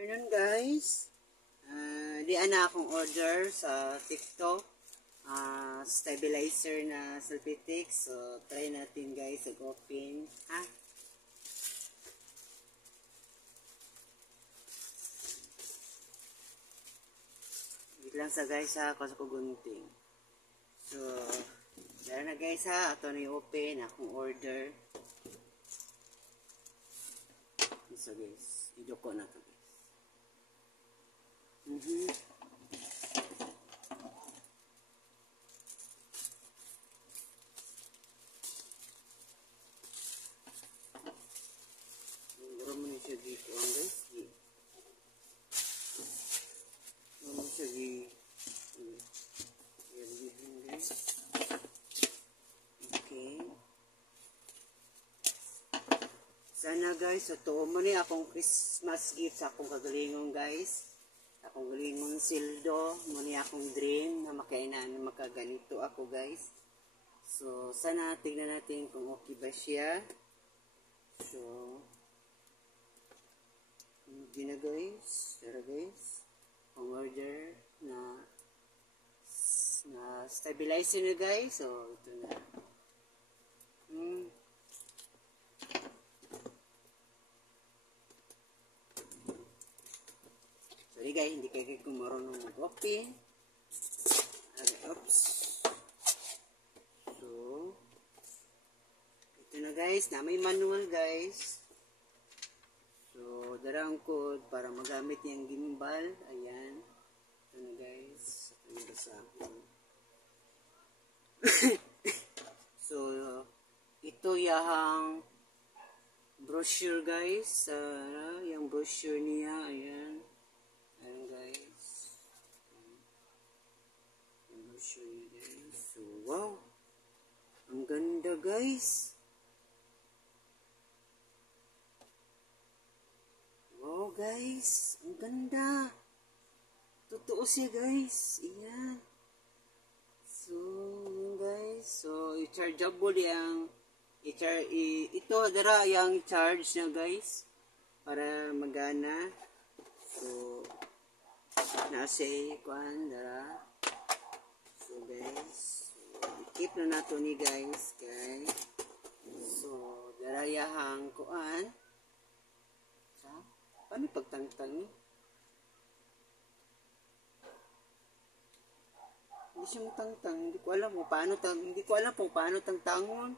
Ngayon guys, di na akong order sa TikTok, stabilizer na Sulfitix. So try natin guys, mag-open ha. Wait lang sa guys ha, kasi ko gunting. So dahil na guys ha, ito na i-open akong order. So guys, idoko na to guys. Mura mo siya dito ang guys. Mura mo siya dito. Guys. Okay. Sana guys, ito mo ni akong Christmas gift sa akong kagalingon guys. Akong galingon sildo, muni akong dream na makainan na makaganito ako guys. So sana tignan natin kung okay ba siya. So hindi na guys, tara guys, ang order na stabilizer na guys. So ito na. Sorry guys, hindi kayo marunong mag-open. Oops. So, ito na guys, na may manual guys. So, darang code para magamit yung gimbal. Ayan. Ito na guys. Ito na basahin. So, ito yung brochure guys. Yung brochure niya. Ayan. Ayan guys. I'll show you guys. So wow. Ang ganda guys. Wow guys. Ang ganda. Totoo siya guys. Ayan. So guys. So i-chargeable yung ito dara yung charge na guys. Para magana. So nasa kuan dara. So guys, keep na nato ni guys kay so dara yahang kuan sa paano pagtangtang ni hindi siya matangtang, hindi ko alam kung paano tangtangon.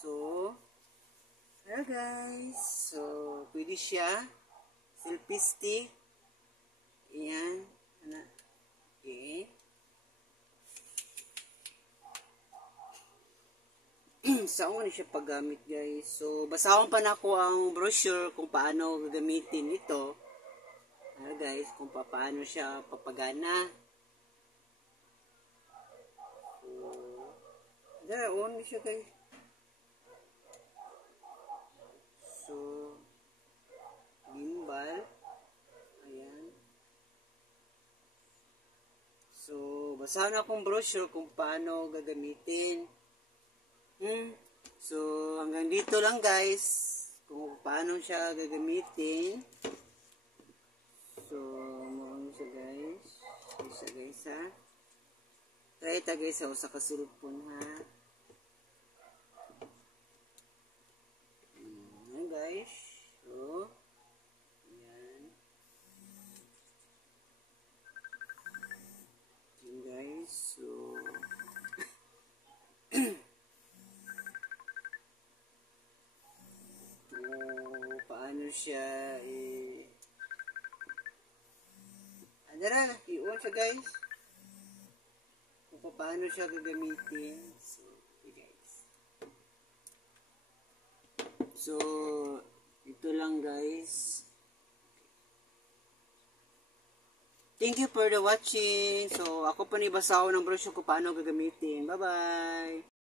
So dara guys, so pwede siya selfie stick. Ayan. Okay. Saan ko na siya paggamit guys. So, basahon pa na ako ang brochure kung paano gagamitin ito. Guys, kung paano siya papagana. So, there on siya guys. So, gimbal. Ayan. So, basahan akong brochure kung paano gagamitin. So, hanggang dito lang guys. Kung paano siya gagamitin. So, maroon siya guys. Isa guys ha. Try ita guys sa usa ka sulpon ha. Ayan guys. So, so paano siya andara i-on siya guys kung paano siya gagamitin. So okay guys, so ito lang guys. Thank you for the watching. So, ako pa ni basaw ng brochure ko paano gagamitin. Bye-bye!